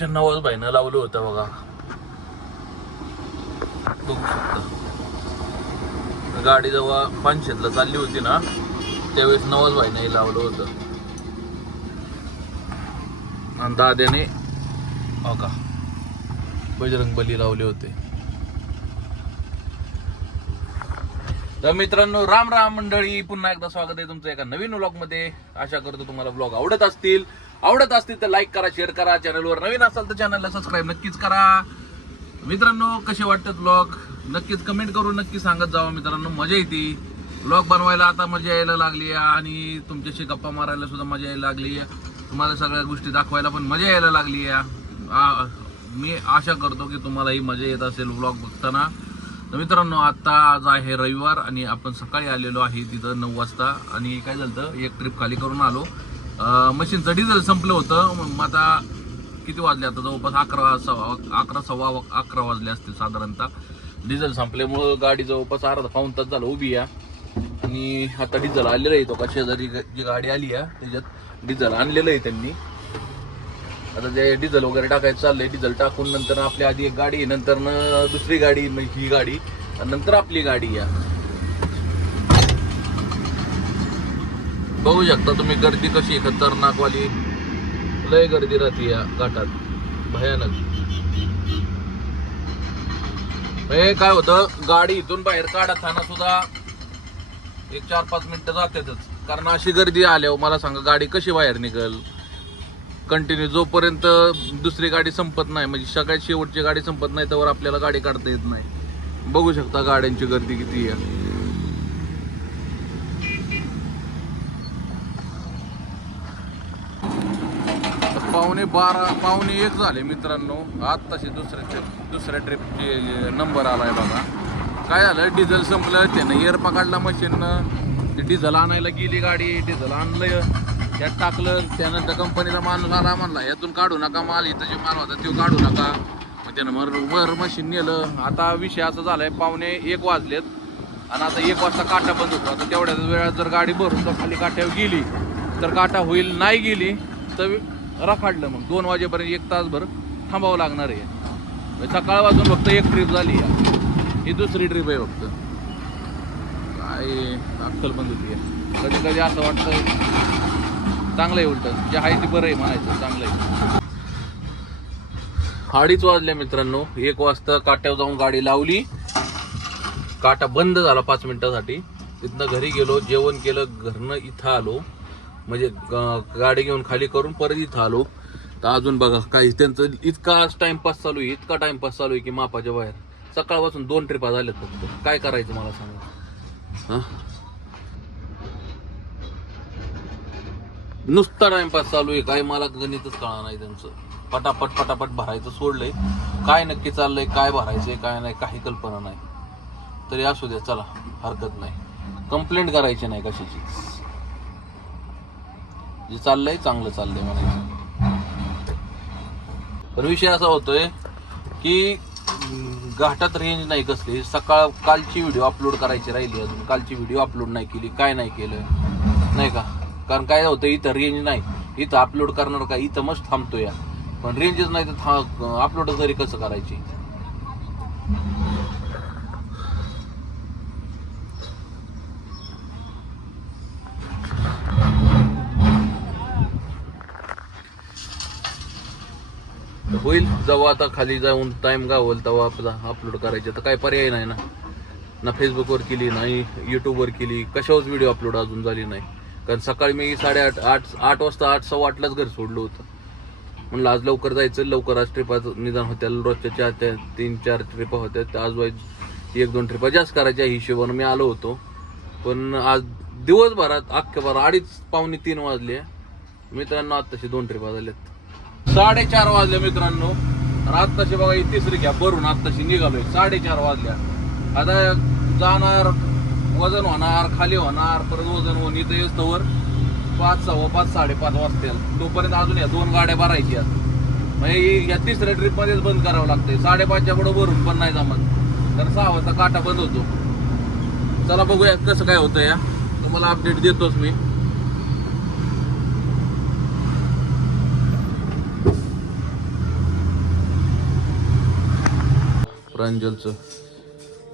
आमच्या नवाज भाईनं लावलं होतं बघा, बघू शकता. गाडी जेव्हा पानशेतला चालली होती ना त्यावेळेस नवाज भाईने लावलं होतं. आणि दाद्याने हो का बजरंग बली लावले होते. तर मित्रांनो राम राम मंडळी, पुन्हा एकदा स्वागत आहे तुमचं एका नवीन व्लॉग मध्ये. आशा करतो तुम्हाला व्लॉग आवडत असतील तर लाईक करा, शेअर करा. चॅनलवर नवीन असाल तर चॅनलला सबस्क्राईब नक्कीच करा. मित्रांनो कसे वाटतात व्लॉग नक्कीच कमेंट करून नक्की सांगत जावा. मित्रांनो मजा येते व्लॉग बनवायला, आता मजा यायला लागली आहे आणि तुमच्याशी गप्पा मारायला सुद्धा मजा यायला लागली आहे. तुम्हाला सगळ्या गोष्टी दाखवायला पण मजा यायला लागली आहे. मी आशा करतो की तुम्हाला ही मजा येत असेल व्लॉग बघताना. तर मित्रांनो आता आज आहे रविवार आणि आपण सकाळी आलेलो आहे तिथं 9 वाजता. आणि काय झालं, एक ट्रिप खाली करून आलो. मशीनचं डिझेल संपलं होतं. मग आता किती वाजले, आता जवळपास 11 वाजले असतील साधारणतः. डिझेल संपल्यामुळं गाडी जवळपास अर्धा पाऊण तास झालं उभी आहे. आणि आता डिझेल आलेलं आहे, तो का शेजारी जी गाडी आली आहे त्याच्यात डिझेल आणलेलं आहे त्यांनी. आता जे डिझेल वगैरे टाकायचं चाललंय. डिझेल टाकून नंतर आपल्या आधी एक गाडी, नंतर दुसरी गाडी, ही गाडी, नंतर आपली गाडी या. बघू शकता तुम्ही गर्दी कशी खतरनाक वाली, लय गर्दी राहते या घाटात, भयानक. हे काय होतं, गाडी इथून बाहेर काढताना सुद्धा एक 4-5 मिनिटं जातातच, कारण अशी गर्दी आल्यावर मला सांगा गाडी कशी बाहेर निघल कंटिन्यू. जोपर्यंत दुसरी गाडी संपत नाही, म्हणजे सगळ्यात शेवटची गाडी संपत नाही त्यावर आपल्याला गाडी काढता येत नाही. बघू शकता गाड्यांची गर्दी किती आहे. पावणे 1 झाले मित्रांनो. आत्ताशी दुसऱ्या ट्रिपचे नंबर आलाय बघा. काय झालं, डिझेल संपलं, त्यानं एअर पकडला मशीननं. ते डिझेल आणायला गेली गाडी, डिझेल आणलं, त्यात टाकलं. त्यानंतर कंपनीचा माणूस आला, म्हणला यातून काढू नका माल, इथं जे माल होता तो काढू नका. मग त्यानं वर मशीन नेलं. आता विषय असा झालाय, पावणे 1 वाजलेत आणि आता 1 वाजता काटा बंद होतो. आता तेवढ्याच वेळात जर गाडी भरून तर खाली काट्यावर गेली तर काटा होईल, नाही गेली तर रखाडलं. मग 2 वाजेपर्यंत 1 तासभर थांबावं लागणार आहे. सकाळपासून फक्त एक ट्रिप झाली, ही दुसरी ट्रिप आहे फक्त. काय अक्कल बंद होती. कधी कधी असं वाटतं चांगलं आहे, उलट जे आहे ते बरं आहे म्हणायचं, चांगलं आहे. 2:30 वाजले मित्रांनो. 1 वाजता काट्यावर जाऊन गाडी लावली, काटा बंद झाला 5 मिनिटासाठी. तिथनं घरी गेलो, जेवण केलं, घरनं इथं आलो, म्हणजे गाडी घेऊन खाली करून परत इथं आलो. तर अजून बघा काही त्यांचं इतका टाइमपास चालू आहे की मापाच्या बाहेर. सकाळपासून 2 ट्रिपा झाल्यात फक्त. काय करायचं मला सांगा. नुसता टाइमपास चालू आहे, काय मला गणितच कळणार नाही त्यांचं. पटापट भरायचं सोडलंय. काय नक्की चाललंय, काय भरायचंय काय नाही, काही कल्पना नाही. तरी असू द्या, चला हरकत नाही. कंप्लेंट करायची नाही कशाची. जे चाललंय चांगलं चाललंय म्हणायचं. पण विषय असा होतोय की घाटात रेंज नाही कसली. कालची व्हिडिओ अपलोड करायची राहिली, अजून कालची व्हिडिओ अपलोड नाही केली. काय नाही केलं नाही का, कारण काय होतं इथं रेंज नाही. इथं अपलोड करणार का, इथं मस्त थांबतोय, पण रेंजच नाही तर अपलोड तरी कसं करायची. होईल जेव्हा आता खाली जाऊन टाइम गावल तेव्हा आपला अपलोड करायचे. तर काय पर्याय नाही ना फेसबुकवर केली, नाही यूट्यूबवर केली, कशावरच व्हिडिओ अपलोड अजून झाली नाही. कारण सकाळी मी 8:30 वाजता 8:15 घर सोडलं होतं. म्हणलं आज लवकर जायचं, लवकर आज ट्रिपा निदान होत्या. रोजच्या 3-4 ट्रिपा होत्या, आज 1-2 ट्रिपा जास्त करायच्या हिशोबानं मी आलो होतो. पण आज दिवसभरात अख्ख्या 2:30-2:45 वाजले मित्रांनो. आत्ताशी 2 ट्रिपा झाल्यात. 4:30 वाजले मित्रांनो. आत्ताशी बघा ही तिसरी घ्या भरून आत्ताशी निघालोय. 4:30 वाजल्या. आता जाणार, वजन होणार, खाली होणार, परत वजन होऊन इथं येतोवर 5, 5:15, 5:30 वाजतील. तोपर्यंत अजून या 2 गाड्या भरायच्या. म्हणजे या तिसऱ्या ट्रिप मध्येच बंद करावं लागतंय. 5:30च्या पुढे भरून पण नाही जमत, तर 6 वाजता काटा बंद होतो. चला बघूया कसं काय होतं या, तुम्हाला अपडेट देतोच मी. प्रांजलचं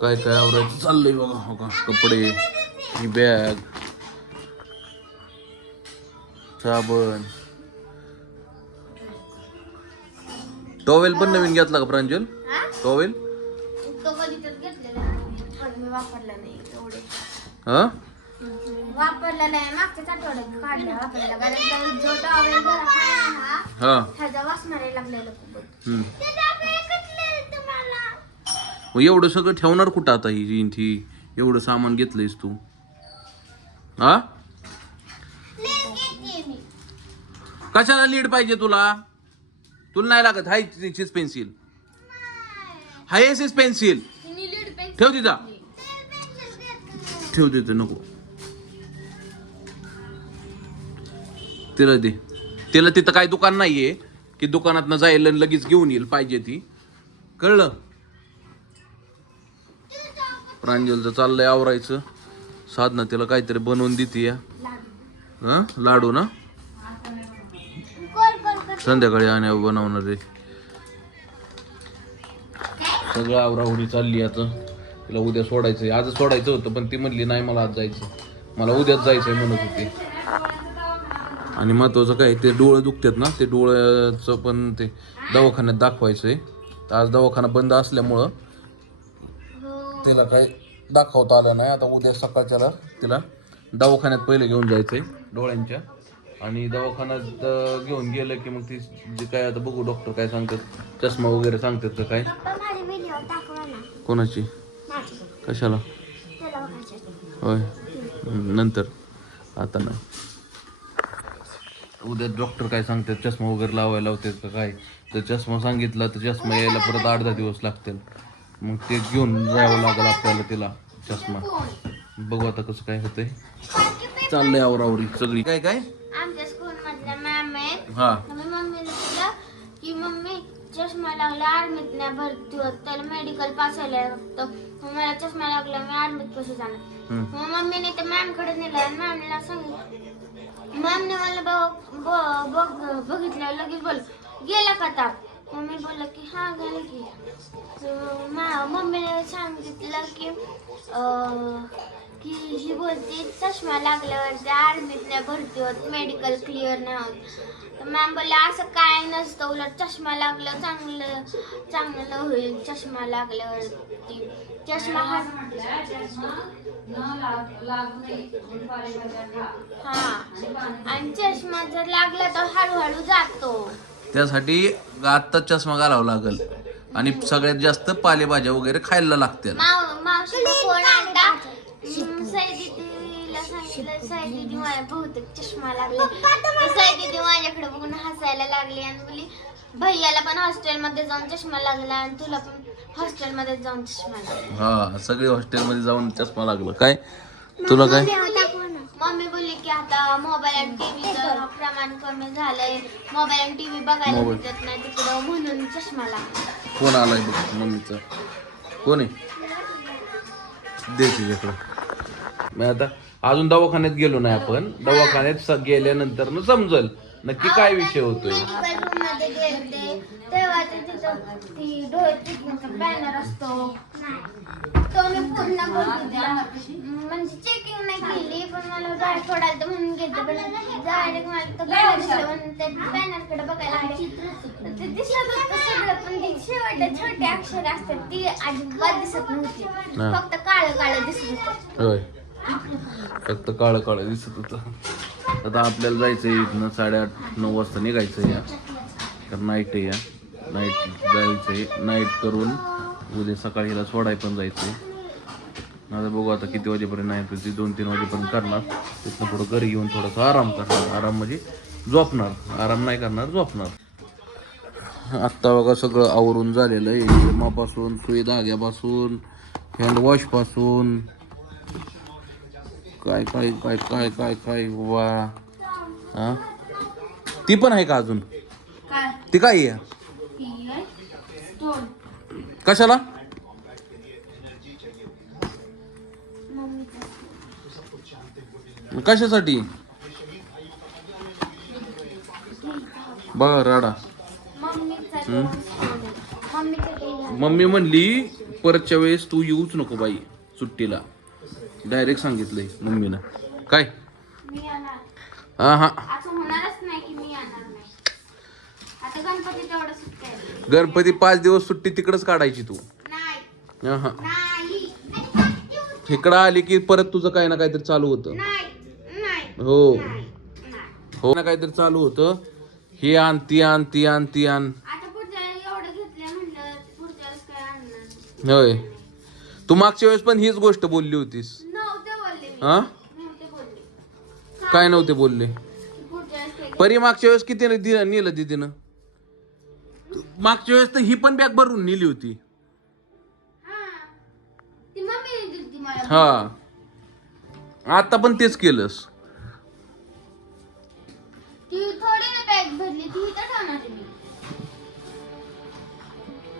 काय काय आवरायचं चाललंय बघा. हो का, कपडे, ही बॅग, साबण, टॉवेल पण नवीन घेतला का प्रांजल? टॉवेल हा वापरला नाही, मागच्याच आठवड्यात काढला वापरायला. कारण जो टॉवेल घरात आहे ना हा ह्याचा वास मारायला लागलेला खूपच. मग एवढं सगळं ठेवणार कुठं आता ही एवढं सामान घेतलंयस तू? हा कशाला लीड पाहिजे तुला? तुला नाही लागत? हाय तिचीच पेन्सिल, हाय एसएस पेन्सिल ठेव तिचा, ठेव देते नको तिला दे. तिला तिथं काय दुकान नाहीये की दुकानात जायला लगेच घेऊन येईल पाहिजे ती, कळलं? प्रांजलचं चाललंय आवरायचं. साधना तिला काहीतरी बनवून देते या. हा लाडू ना, संध्याकाळी आणि बनवणार आहे. सगळं आवरावरी चालली आता. तिला उद्या सोडायचंय, आज सोडायचं होतं पण ती म्हणली नाही मला आज जायचं, मला उद्याच जायचंय म्हणत होती. आणि महत्वाचं काय, ते डोळे दुखतात ना, ते डोळ्याचं पण ते दवाखान्यात दाखवायचंय. तर आज दवाखाना बंद असल्यामुळं तिला काय दाखवता आलं नाही. आता उद्या सकाळच्याला तिला दवाखान्यात पहिले घेऊन जायचंय डोळ्यांच्या. आणि दवाखान्यात घेऊन गेलं की मग ती जे काय आता बघू डॉक्टर काय सांगतात, चष्मा वगैरे सांगतात का काय. कोणाची? कशाला? होय नंतर, आता नाही. उद्या डॉक्टर काय सांगतात, चष्मा वगैरे लावायला लावतात का काय. तर चष्मा सांगितला तर चष्मा यायला परत 8-10 दिवस लागतील. मग ते घेऊन जावं लागेल आपल्याला तिला चष्मा. बघू आता कसं काय होतंय. चाललंय आवरावरी सगळी. काय काय आमच्या स्कूल मधल्या मॅम आहेत. हा मम्मीला बोलला की मम्मी चष्मा लागला, आर्मीत नाही भरती होत, त्याला मेडिकल पास व्हायला लागतं. मला चष्मा लागला, मी आर्मीत कसं जाणार. मग मम्मीने ते मॅम कडे नेलं. मॅमला सांगितलं, मॅमने मला बघितलं लगेच बोल गेला का ताप. मम्मी बोलला की हा गेला की. मम्मीने सांगितलं की ही बोलते चष्मा लागल्यावर आर्मीत नाही भरती होत, मेडिकल क्लिअर नाही होत. तर मॅम बोलले असं काय नसतं, उलट चष्मा लागलं चांगलं होईल. चष्मा लागल्यावरती चष्मा हा आणि चष्मा जर लागला तर हळूहळू जातो. त्यासाठी आत्ता चष्मा घालावा लागेल. आणि सगळ्यात जास्त पालेभाज्या वगैरे खायला लागतील. मावशीला फोन आलता, सईदीला सांगितलं सईदीदी मला बहुतेक चष्मा लागला. सईदीदी माझ्याकडे बघून हसायला लागली आणि बोलली भैयाला पण हॉस्टेलमध्ये जाऊन चष्मा लागला आणि तुला पण हॉस्टेलमध्ये जाऊन चष्मा लागला. हा सगळे हॉस्टेलमध्ये जाऊन चष्मा लागला. काय तुला काय? मम्मी बोलली की आता मोबाईल आणि टीव्हीचं प्रमाण कमी झालंय, मोबाईल आणि टीव्ही बघायला भेटत नाही तिकडं, म्हणून चष्मा लागला. फोन आलाय बघ मम्मीचा. कोण आहे? दे तिच्याकडं. मी आता अजून दवाखान्यात गेलो नाही आपण. दवाखान्यात गेल्यानंतर न समजल नक्की काय विषय होतोय. तेव्हा तिथं ती डोळे ट्रीटमेंटचा बॅनर असतो तो मी पूर्ण बघितला. म्हणजे चेकिंग नाही केली पण मला डायरेक्ट सोडायला म्हणून घेतलं. पण डायरेक्ट मला तो बॅनर दिसला म्हणून त्या बॅनरकडे बघायला लागले. ते दिसत होतं सगळं पण ती शेवटला छोटे अक्षर असतात ती अजिबात दिसत नव्हती. फक्त काळं काळं दिसत होतं. होय फक्त काळं काळं दिसत होतं. आता आपल्याला जायचंय इथनं 8:30-9 वाजता निघायचं या. कारण नाईट आहे या. नाईट जायचंय. नाईट करून उद्या सकाळी हिला सोडाय पण जायचंय. आता बघू आता किती वाजेपर्यंत नाही तर ती 2-3 वाजेपर्यंत करणार. तिथनं पुढं घरी येऊन थोडासा आराम करणार. आराम म्हणजे झोपणार. आराम नाही करणार, झोपणार. आत्ता बघा सगळं आवरून झालेलं आहे. हिमापासून, सुई धाग्यापासून, हँडवॉशपासून काय काय काय काय काय काय वा. हा ती पण आहे का अजून? ती काय आहे? कशाला? कशासाठी? बघा राडा. मम्मी म्हणली परतच्या वेळेस तू येऊच नको बाई सुट्टीला. डायरेक्ट सांगितलंय मम्मीनं. काय मी येणार. हा हा असं होणारच नाही की मी येणार नाही. आता गणपती तेवढं सुट्टी आहे. गणपती 5 दिवस सुट्टी तिकडच काढायची तू. नाही हा हा नाही इकडं आली की परत तुझं काही ना काहीतरी चालू होतं. नाही नाही हो नाही. हो ना काहीतरी चालू होतं. हे आण ती आण ती आण ती आण. आता पुढच्या वेळी एवढं घेतलं म्हणलं पुढच्या वेळेस काय आणणार होय तू मागच्या वेळेस पण हीच गोष्ट बोलली होतीस. नव्हते बोलले मी. हा नव्हते बोलले. काय नव्हते बोलले. पुढच्या वेळेस काय परी मागच्या वेळेस किती नेलं दीदीनं. मागच्या वेळेस तर ही पण बॅग भरून नेली होती. हा ती मम्मीने दिली मला. हा आता पण तेच केलंस. ती थोडी ना बॅग भरली ती इथं ठेवणार मी.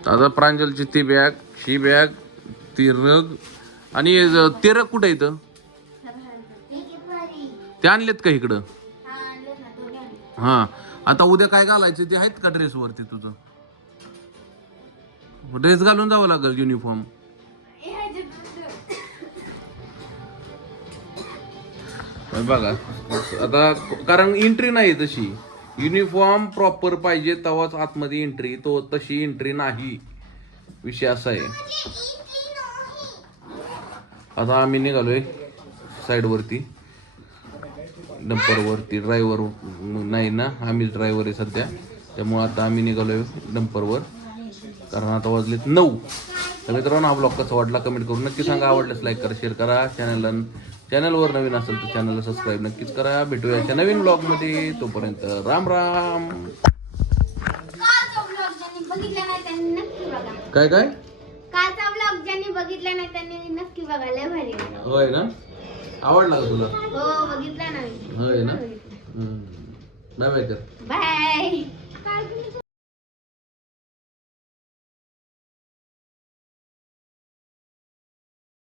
आता प्रांजलची ती बॅग ही बॅग ती रग आणि ते रग कुठे येतं ते आणलेत का इकडं. हा आणलेत ना दोन्ही आणले. हा आता उद्या काय घालायचं ते आहेत का ड्रेस वरती तुझं. ड्रेस घालून जावं लागेल युनिफॉर्म. बघा आता कारण एंट्री नाही तशी. युनिफॉर्म प्रॉपर पाहिजे तेव्हाच आतमध्ये एंट्री. तो तशी एंट्री नाही. विषय असा आहे. आता आम्ही निघालोय साईड वरती डंपर वरती. ड्रायव्हर नाही ना आम्हीच ड्रायव्हर आहे सध्या. त्यामुळे आता आम्ही निघालोय डंपरवर कारण आता वाजलेत 9. तर मित्रांनो हा ब्लॉग कसा वाटला कमेंट करून नक्की सांगा. आवडल्यास लाईक करा शेअर करा. चॅनलवर नवीन असेल तर चॅनलला सबस्क्राईब नक्कीच करा. भेटूया अशा नवीन ब्लॉग मध्ये. तोपर्यंत राम राम. कालचा ब्लॉग ज्यांनी बघितला नाही त्यांनी नक्की बघा. काय काय कालचा ब्लॉग ज्यांनी बघितला नाही त्यांनी नक्की बघा. लय भारी आहे. होय ना आवडला का तुला. हो बघितला ना मी. होय ना बाय बाय कर. बाय.